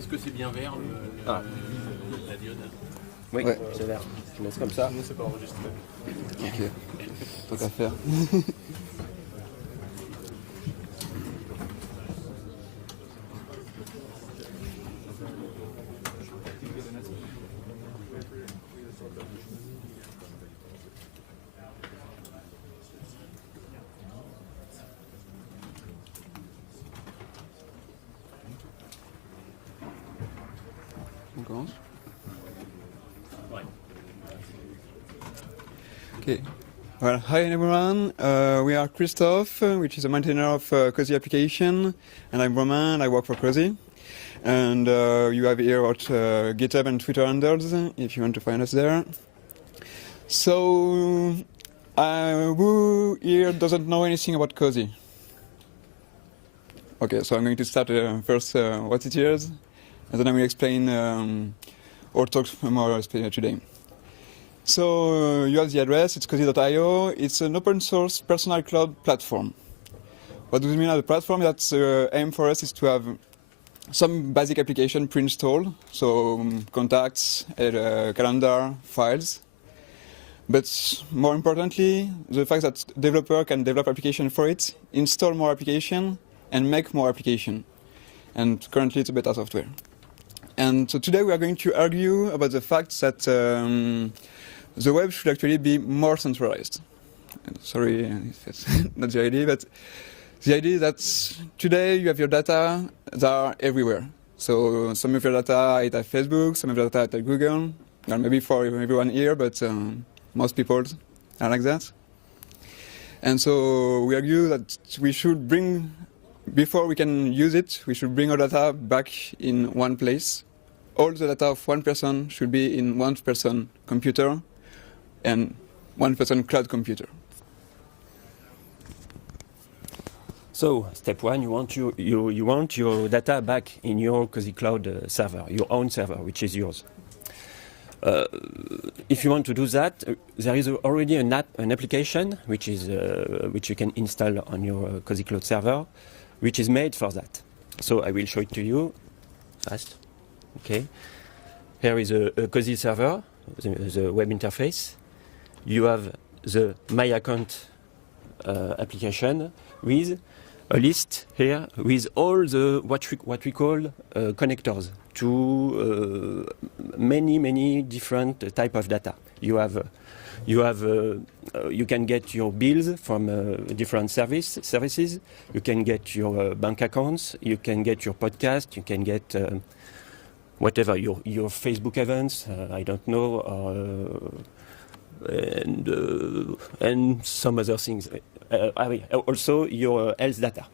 Est-ce que c'est bien vert la diode? Oui, c'est vert. Je laisse comme ça. Sinon c'est pas enregistré. Ok, tant qu'à faire. On commence? Okay. Well, hi everyone. We are Christophe, which is a maintainer of Cozy application, and I'm Romain. I work for Cozy. And you have here about GitHub and Twitter handles if you want to find us there. So, who here doesn't know anything about Cozy? Okay, so I'm going to start first what it is, and then I will explain our talks more today. So you have the address, it's Cozy.io. It's an open source personal cloud platform. What does it mean as a platform? That's aim for us is to have some basic application pre-installed, so contacts, calendar, files. But more importantly, the fact that developer can develop application for it, install more application, and make more application. And currently it's a beta software. And so today we are going to argue about the fact that the web should actually be more centralized. Sorry if it's not the idea, but the idea is that today you have your data that are everywhere. So some of your data is at Facebook, some of your data is at Google, or maybe for everyone here, but most people are like that. And so we argue that we should bring, before we can use it, we should bring our data back in one place. All the data of one person should be in one person computer and one person cloud computer. So, step one, you want your data back in your Cozy Cloud server, your own server, which is yours. If you want to do that, there is already an application which you can install on your Cozy Cloud server, which is made for that. So I will show it to you fast. Okay. Here is a Cozy server, the web interface. You have the My Account application with a list here with all the what we call connectors to many different type of data. You can get your bills from different services. You can get your bank accounts. You can get your podcast. You can get whatever your Facebook events. I don't know. And some other things. Also your health data.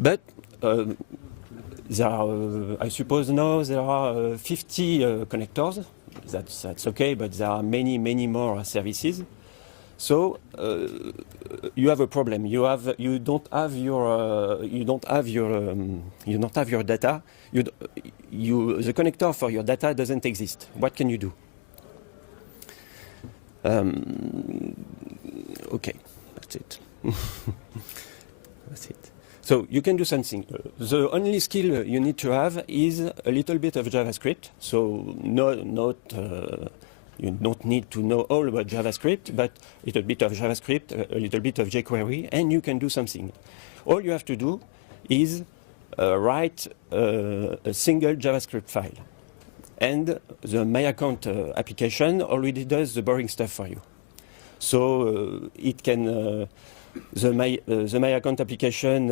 But there are, I suppose now there are 50 connectors. That's okay, but there are many more services. So you have a problem. You don't have your data. The connector for your data doesn't exist. What can you do? Okay, that's it. That's it. So you can do something. The only skill you need to have is a little bit of JavaScript. So you don't need to know all about JavaScript, but a little bit of JavaScript, a little bit of jQuery, and you can do something. All you have to do is write a single JavaScript file. And the My Account application already does the boring stuff for you. So it can, the My Account application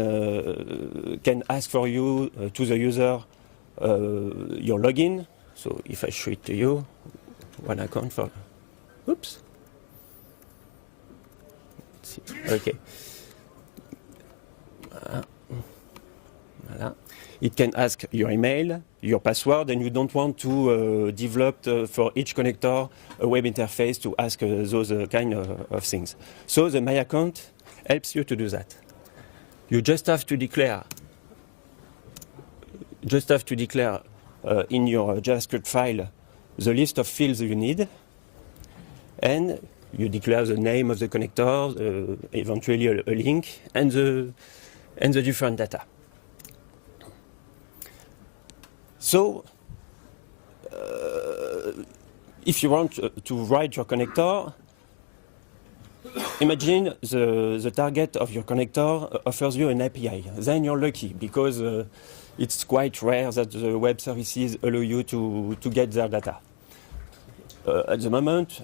can ask for you, to the user, your login. So if I show it to you, one account for, oops. Let's see. Okay. Voilà. It can ask your email, your password, and you don't want to develop for each connector a web interface to ask those kind of things. So the My Account helps you to do that. You just have to declare in your JavaScript file the list of fields you need, and you declare the name of the connector, eventually a link, and the different data. So, if you want to write your connector, imagine the target of your connector offers you an API. Then you're lucky, because it's quite rare that the web services allow you to get their data. At the moment,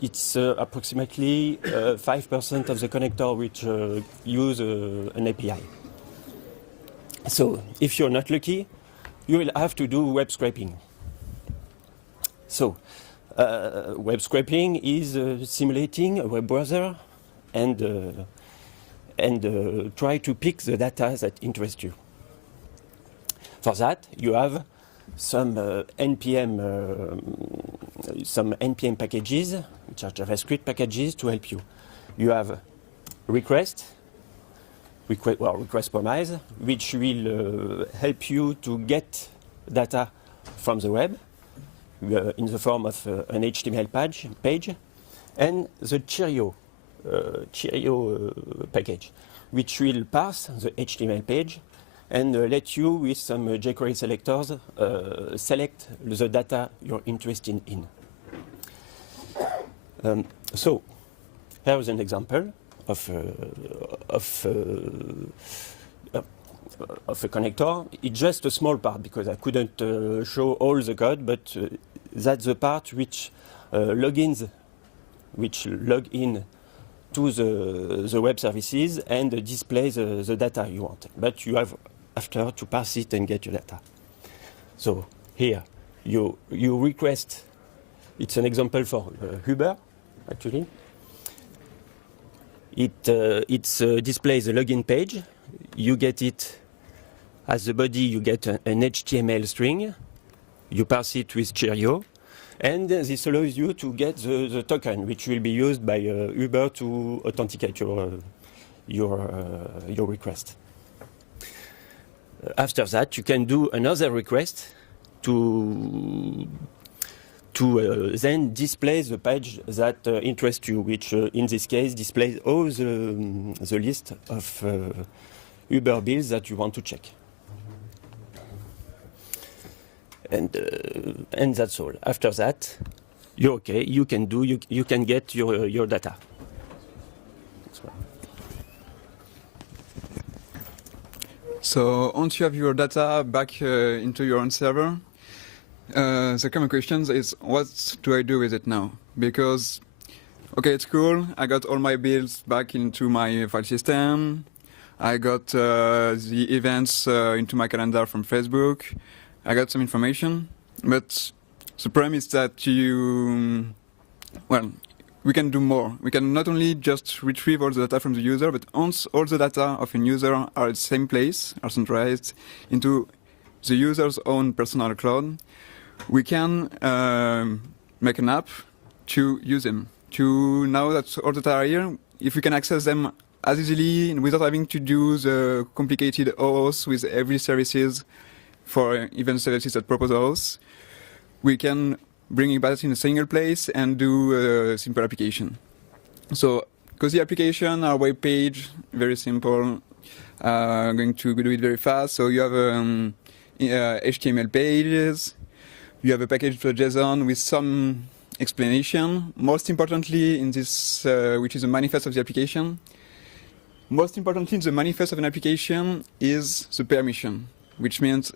it's approximately 5% of the connector which use an API. So, if you're not lucky, you will have to do web scraping. So, web scraping is simulating a web browser and try to pick the data that interests you. For that, you have some npm packages, which are JavaScript packages, to help you. You have request promise, which will help you to get data from the web in the form of an HTML page, and the Cheerio package, which will parse the HTML page and let you, with some jQuery selectors, select the data you're interested in. So, here is an example of a connector. It's just a small part, because I couldn't show all the code, but that's the part which log in to the web services and display the data you want. But you have after to parse it and get your data. So here you request. It's an example for Uber, actually. It displays a login page. You get it as the body. You get an HTML string. You parse it with Cheerio, and this allows you to get the token, which will be used by Uber to authenticate your request. After that, you can do another request to then display the page that interests you, which in this case displays all the list of Uber bills that you want to check. And that's all. After that, you're okay. You can get your data. So once you have your data back into your own server, the common question is, what do I do with it now? Because, okay, it's cool. I got all my bills back into my file system. I got the events into my calendar from Facebook. I got some information, but the problem is that we can do more. We can not only just retrieve all the data from the user, but once all the data of a user are at the same place, are centralized into the user's own personal cloud, we can make an app to use them. To now that all the data are here, if we can access them as easily and without having to do the complicated OAuth with every services for even services that propose OAuth, we can bring it back in a single place and do a simple application. So, Cozy application, our web page, very simple. Going to do it very fast. So you have HTML pages, you have a package for JSON with some explanation. Most importantly, in this, which is a manifest of the application. Most importantly, the manifest of an application is the permission, which means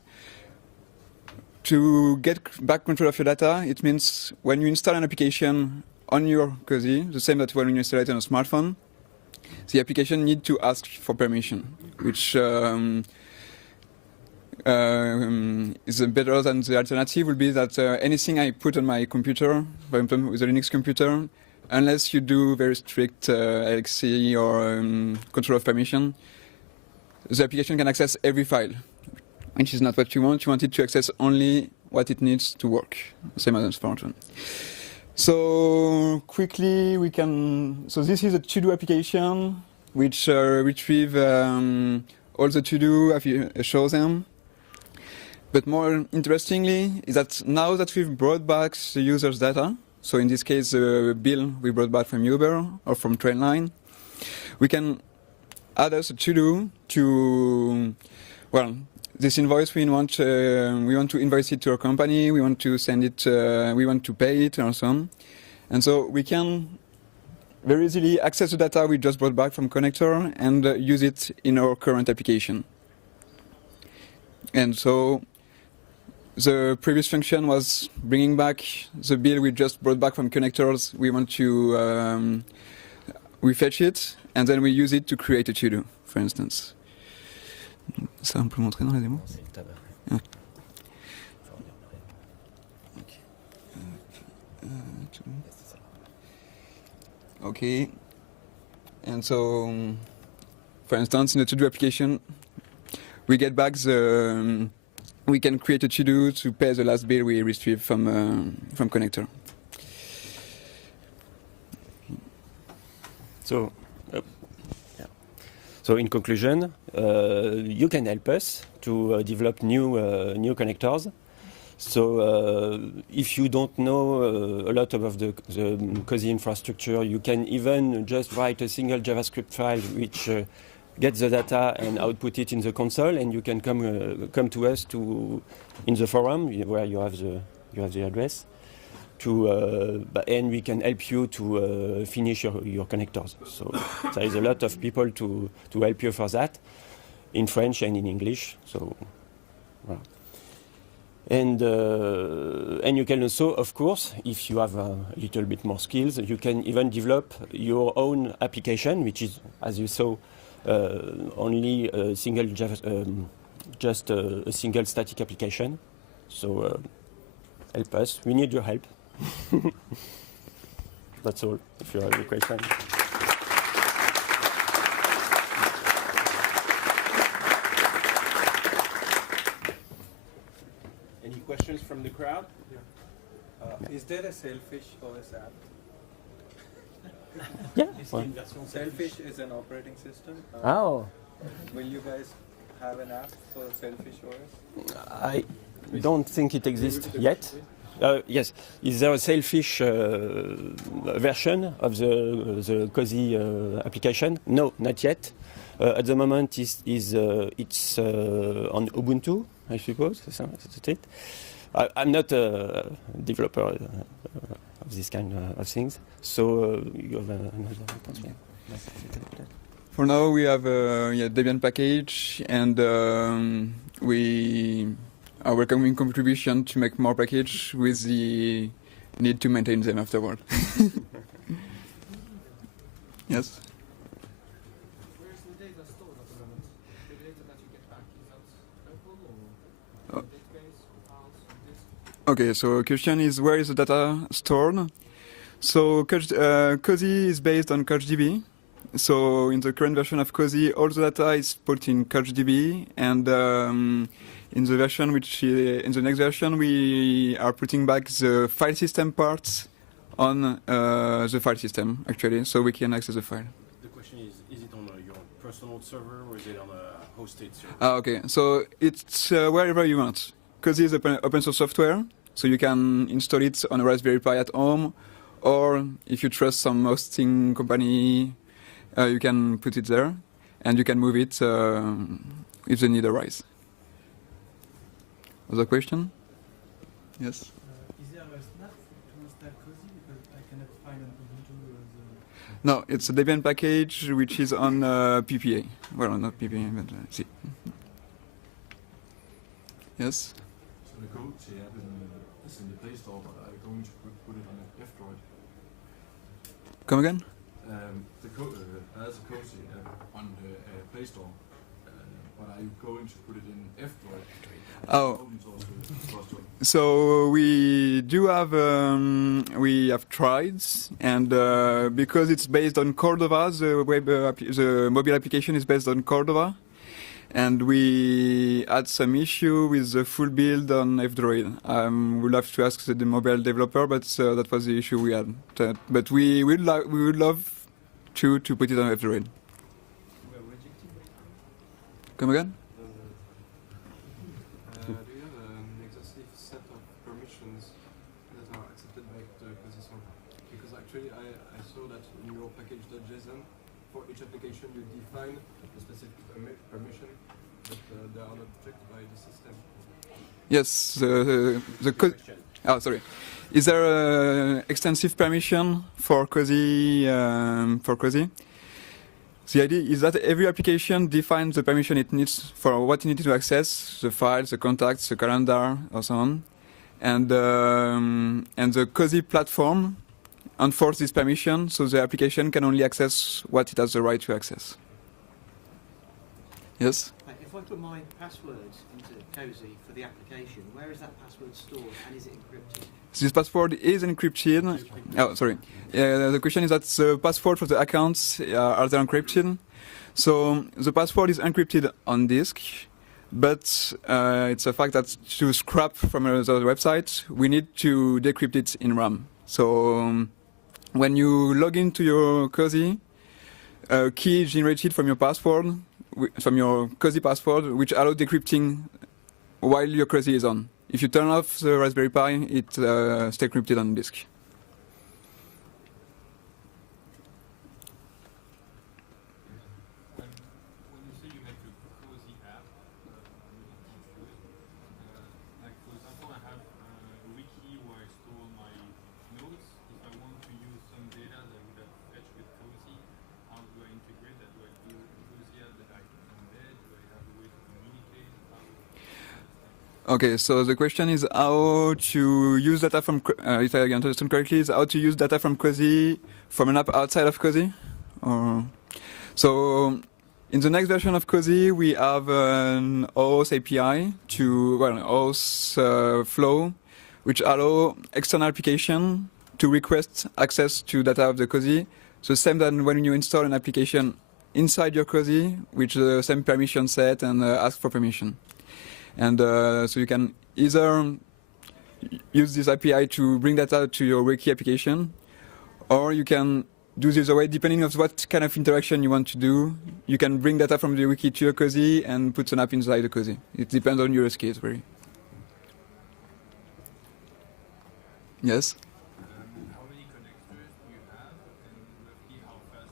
to get back control of your data, it means when you install an application on your Cozy, the same that when you install it on a smartphone, the application needs to ask for permission, which is better than the alternative would be that anything I put on my computer, for example with a Linux computer, unless you do very strict LXC or control of permission, the application can access every file, which is not what you want. You want it to access only what it needs to work, same as a smartphone. So quickly we can. So this is a to-do application which retrieve all the to-do, shows them. But more interestingly is that now that we've brought back the user's data, so in this case the bill we brought back from Uber or from Trainline, we can add us a to-do to, well, this invoice we want to invoice it to our company, we want to send it, we want to pay it, and so on. And so we can very easily access the data we just brought back from connector and use it in our current application. And so the previous function was bringing back the bill we just brought back from connectors. We want to we fetch it and then we use it to create a to-do, for instance. Ça, on peut montrer dans la démo? Ah. Okay. And so, for instance, in the to-do application, we get back the, we can create a to-do to pay the last bill we received from connector. So, so in conclusion, you can help us to develop new connectors. So if you don't know a lot about the Cozy infrastructure, you can even just write a single JavaScript file which gets the data and output it in the console, and you can come to us in the forum where you have the address. And we can help you to finish your connectors. So there is a lot of people to help you for that, in French and in English. So, voilà. And you can also, of course, if you have a little bit more skills, you can even develop your own application, which is, as you saw, only a single just a single static application. So help us. We need your help. That's all. If you have any questions. Any questions from the crowd? Is there a Sailfish OS app? Yeah. Well. Sailfish is an operating system. Oh. Will you guys have an app for Sailfish OS? I don't think it exists yet. Yes. Is there a Sailfish version of the Cozy application? No, not yet. At the moment, it's on Ubuntu, I suppose. That's it. I'm not a developer of this kind of things. So you have another response? For now, we have a Debian package, and we are welcoming contribution to make more package with the need to maintain them afterward. Yes? Where's the data stored at the moment? The data that you get back, is that local or database or files or disk? Okay, so question is, where is the data stored? So Cozy is based on CouchDB. So in the current version of Cozy, all the data is put in CouchDB, and in the version in the next version, we are putting back the file system parts on the file system actually, so we can access the file. The question is it on your personal server or is it on a hosted server? Okay, so it's wherever you want. Cozy is open source software, so you can install it on a Raspberry Pi at home, or if you trust some hosting company, you can put it there, and you can move it if the need arises. Other question? Yes? Is there a snap to install Cozy? Because I cannot find an Ubuntu. No, it's a Debian package which is on PPA. Well, not PPA, but C. Yes? So the Cozy app is in the Play Store, but are you going to put it on F-Droid? Come again? There's a Cozy app on the Play Store, but are you going to put it in F-Droid? Oh. So we do have tried, and because it's based on Cordova, the mobile application is based on Cordova, and we had some issue with the full build on F-Droid. We'll have to ask the mobile developer, but that was the issue we had. But we would love to put it on F-Droid. Come again? Do you have an exhaustive set of permissions that are accepted by the Cozy server? Because actually I saw that in your package.json, for each application you define a specific permission, but they are not checked by Yes, oh, sorry. Is there extensive permission for Cozy? The idea is that every application defines the permission it needs for what it needs to access, the files, the contacts, the calendar, or so on. And the Cozy platform enforces this permission, so the application can only access what it has the right to access. Yes? If I put my password into Cozy for the application, where is that password stored and is it encrypted? This password is encrypted. Oh, sorry. The question is that the password for the accounts are they encrypted? So the password is encrypted on disk, but it's a fact that to scrap from the website, we need to decrypt it in RAM. So when you log into your Cozy, a key is generated from your password, from your Cozy password, which allows decrypting while your Cozy is on. If you turn off the Raspberry Pi, it stays encrypted on disk. When you say you make a Cozy app, like for example, I have a wiki where I store my notes. If I want to use some data that I would have fetched with Cozy, how do I integrate that? Do I do a Cozy app that I can embed? Do I have a way to communicate? Okay, so the question is how to use data from, if I understand correctly, is how to use data from Cozy from an app outside of Cozy? So in the next version of Cozy, we have an OAuth API OAuth flow, which allow external application to request access to data of the Cozy. So same than when you install an application inside your Cozy, with the same permission set and ask for permission. And so you can either use this API to bring data to your wiki application, or you can do the other way, depending on what kind of interaction you want to do. You can bring data from the wiki to your Cozy and put an app inside the Cozy. It depends on your use case, really. Yes? How many connectors do you have, and roughly how fast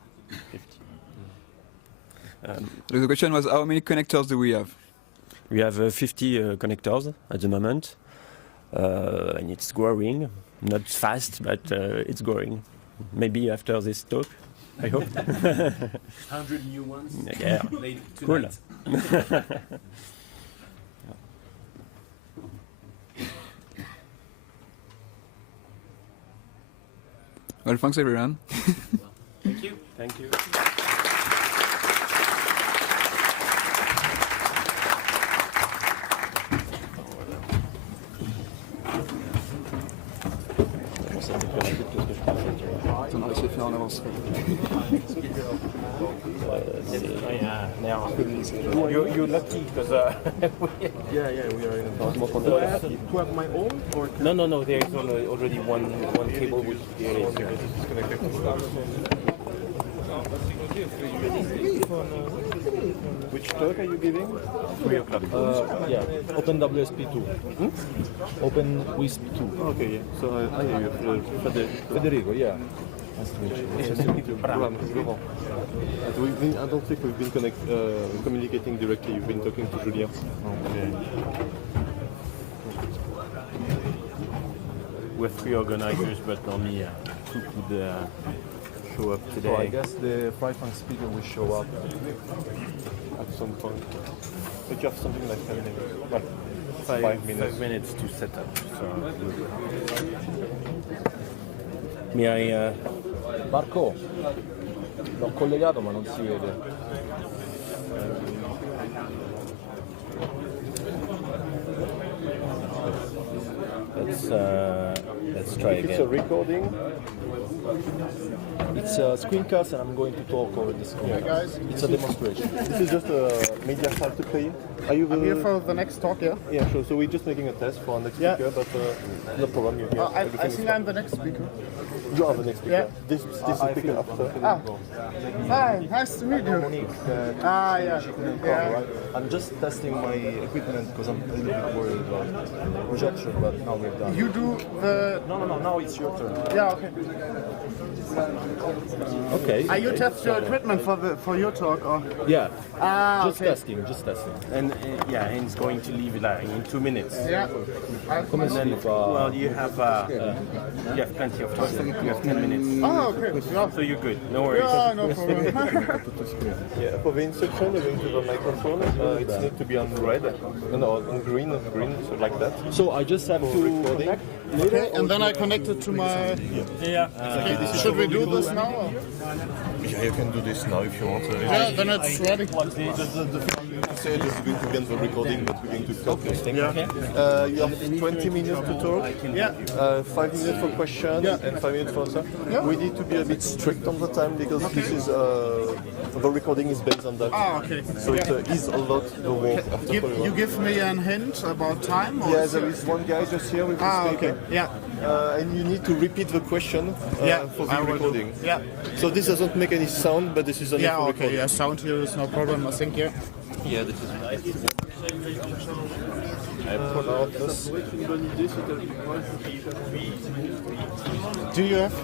is it? The question was how many connectors do we have? We have 50 connectors at the moment, and it's growing. Not fast, but it's growing. Maybe after this talk, I hope. 100 new ones. Yeah, Late cool. tonight. Well, thanks everyone. Thank you. Thank you. En avance. You're lucky because We are in a do I have my own or no. There is already one cable which is Which talk are you giving? 3 o'clock. Yeah, OpenWSP2. Open WISP2. Okay, yeah. So I hear you, Federico, yeah. Nice to meet you. Nice to meet you. Laurent. I don't think we've been communicating directly. You've been talking to Julien. Okay. We're 3 organizers, but only 2 could show up today. So I guess the 5 speaker will show up at some point. But you have something like 10 minutes. Like 5 minutes. 5 minutes to set up. So may I? Marco, l'ho collegato ma non si vede. Let's try again. It's a recording. It's a screencast and I'm going to talk over the screen. Hey guys. It's a demonstration. This is just a media file to play. Are you I'm here for the next talk, yeah? Yeah, sure. So we're just making a test for our next speaker, but no problem. You're here. I think I'm the next speaker. You are the next speaker. Yeah. This is speaker after. Hi, nice to meet you. Yeah. Right? I'm just testing my equipment because I'm a little bit worried about rejection, but now we're done. You do the... No. Now it's your turn. Yeah, okay. Okay. Are you test your equipment for your talk or? Yeah. Just testing, just testing. And yeah, and it's going to leave like in 2 minutes. Yeah. Come And then, well, you have plenty of time. You have 10 minutes. Oh, okay. Yeah. So you're good. No worries. Yeah, no problem. Yeah, for the instruction, you're going to the microphone. It needs to be on red, no, on green, so like that. So I just have to connect. Okay, and then I connect it to my... Okay, should we do this now? Or? Yeah, you can do this now if you want. Yeah, then it's ready. The thing to say is going to begin the recording, but we're going to talk. Yeah. You have 20 minutes to talk. Yeah. 5 minutes for question and 5 minutes for answer. Yeah. We need to be a bit strict on the time because this is the recording is based on that. Ah, okay. So it is a lot the work after. You give me a hint about time? Or Yeah, there is one guy just here with his paper. Okay. Yeah. And you need to repeat the question for the recording. Yeah. So this doesn't make any sound, but this is only for recording. Yeah, sound here is no problem, I think, yeah. Yeah, this is I pull out this. Do you have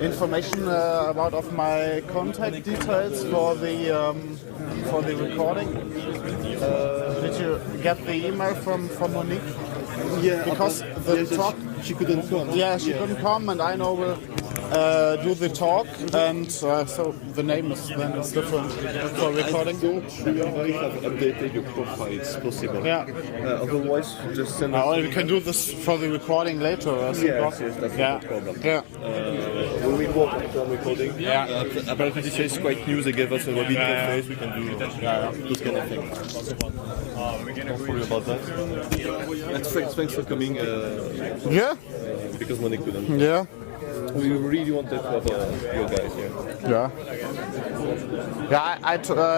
information about of my contact details for the recording? Did you get the email from Monique? Yeah, because the talk she couldn't come. Yeah, she couldn't come, and I know will do the talk, and so the name is then is different for recording. I don't really have updated your profile. It's possible. Yeah. Otherwise, just send. We can do this for the recording later. I think. Yes, that's no problem. Yeah. We will work on recording. Yeah. Apparently, this is quite new. They gave us a Robin interface. We can do those kind of things. Don't worry about that. And thanks for coming. Because Monique couldn't. Yeah. We really wanted to have your guys here. Yeah. Yeah, I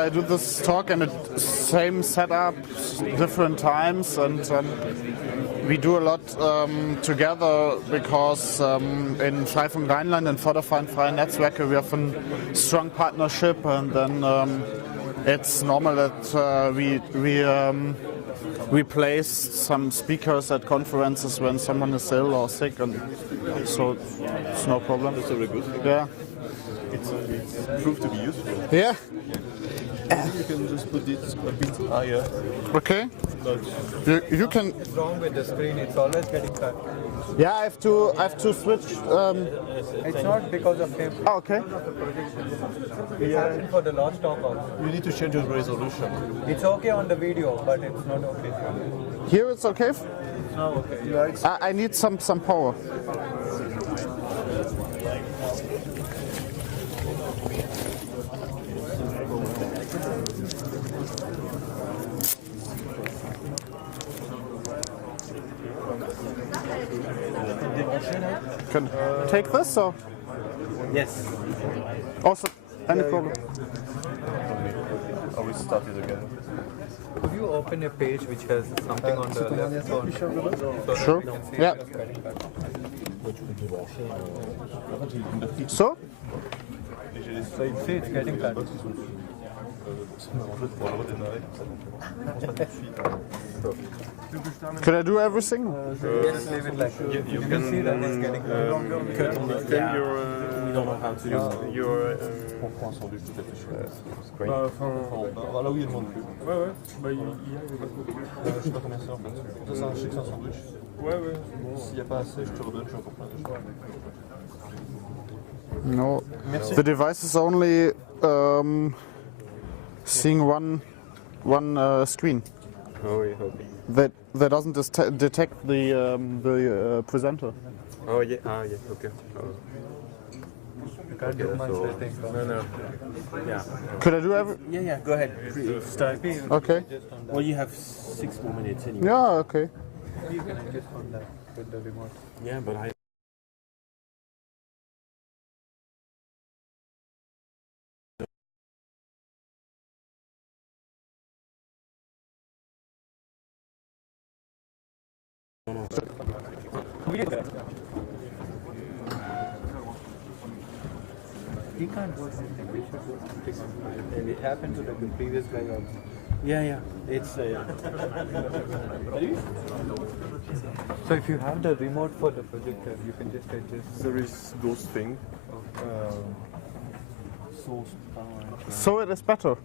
do this talk in the same setup, different times, and we do a lot together because in Freifunk Rheinland and Förderverein Freie Netzwerke we have a strong partnership, and then it's normal that we place some speakers at conferences when someone is ill or sick, and so it's no problem. That's very good. Yeah. It's proved to be useful. Yeah. You can just put it a bit higher. Okay. You can. What's wrong with the screen? It's always getting cut. Yeah, I have to switch. It's not because of him. Oh, okay. It happened for the last talk also. You need to change your resolution. It's okay on the video, but it's not okay. Here it's okay. No, okay. I need some power. Can take this or? Yes. Also, any problem? I will start it again. Could you open a page which has something on the left corner? Sure. Yeah. So? So you see it's getting cut. Could I do everything? Yes, leave it like that. You can see that it's getting cut. We don't know how to do your screen. Là où il y a le monde plus. Ouais, bah il y a Je sais pas combien c'est en fait. Ça c'est un chic, c'est un sandwich. Ouais. S'il n'y a pas assez, je te redonne, je suis encore plein. No. The device is only seeing one screen. Oh, yeah, okay. That doesn't detect the presenter. Oh, yeah, okay. You can't do much, I think. No. Yeah. Could I do every? Yeah. Go ahead. Start. Okay. Well, you have 6 more minutes anyway. Yeah. Okay. You can adjust on that with the remote. Yeah, but I. He can't work anything. We should do something. And it happened to the previous guy also. Yeah. It's. So if you have the remote for the projector, you can just adjust. There is those things. Source power. So it is better.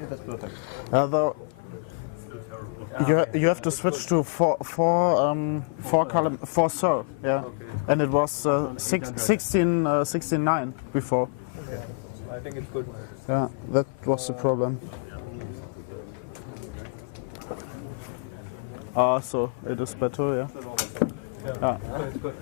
Yeah, that's perfect. Although you have to switch to four Sir, yeah, and it was 16.9 before. Okay. I think it's good. Yeah, that was the problem. So it is better, yeah. Yeah. So it's good.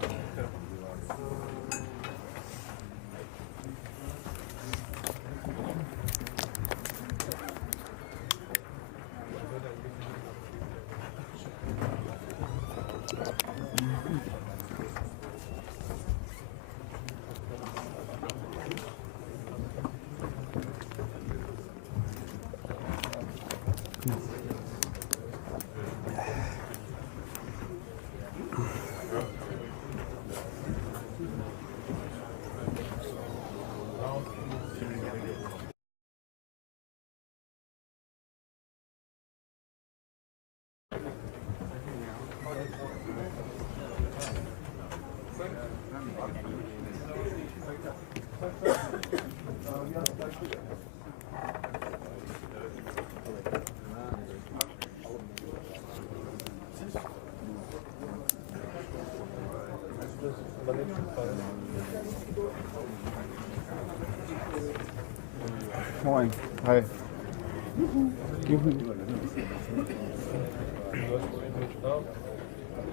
Moin. Hi.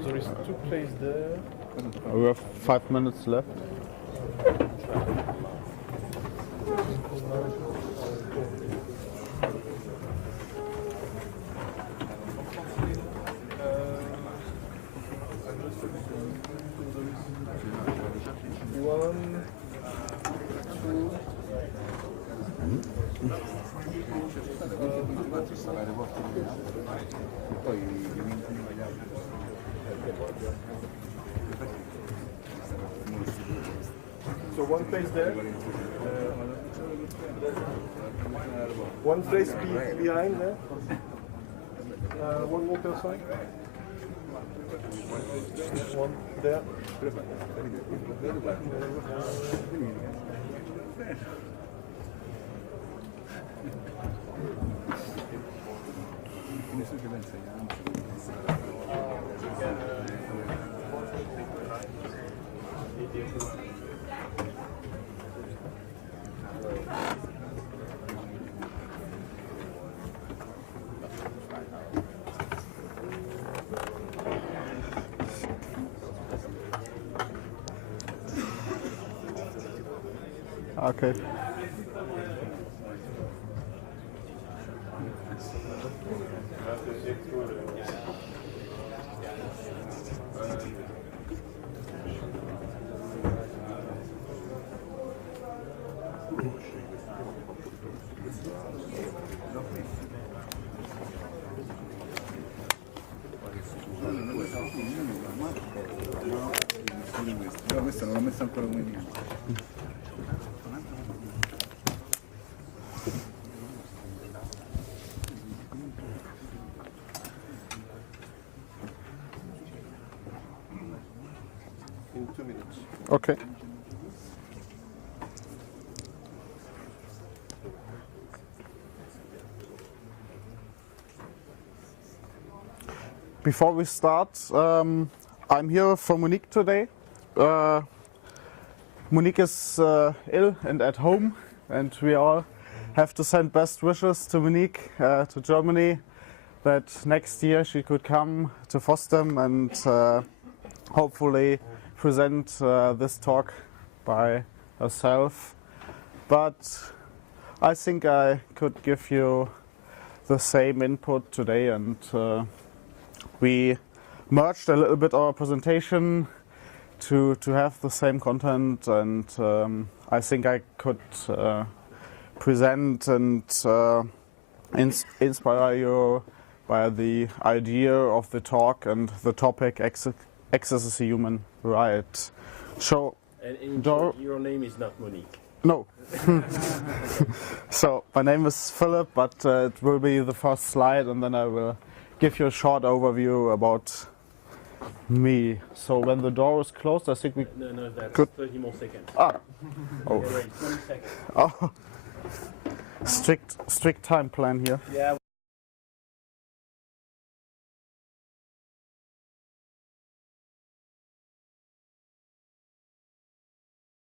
There is 2 places there. We have 5 minutes left. So 1 place there. 1 place behind there. 1 more person. 1 there. Okay. Questo non l'ho messo ancora come niente. In 2 minutes. Okay. Before we start, I'm here for Monique today. Monique is ill and at home, and we all have to send best wishes to Monique to Germany, that next year she could come to FOSDEM and hopefully present this talk by herself. But I think I could give you the same input today, and we merged a little bit our presentation to have the same content, and I think I could present and inspire you by the idea of the talk and the topic access is a human right. So And your name is not Monique. No. So, my name is Philip, but it will be the first slide and then I will give you a short overview about me. So, when the door is closed, I think we No, that's could... 30 more seconds. Ah. Oh. Yeah, wait, 20 seconds. Oh. Strict time plan here. Yeah.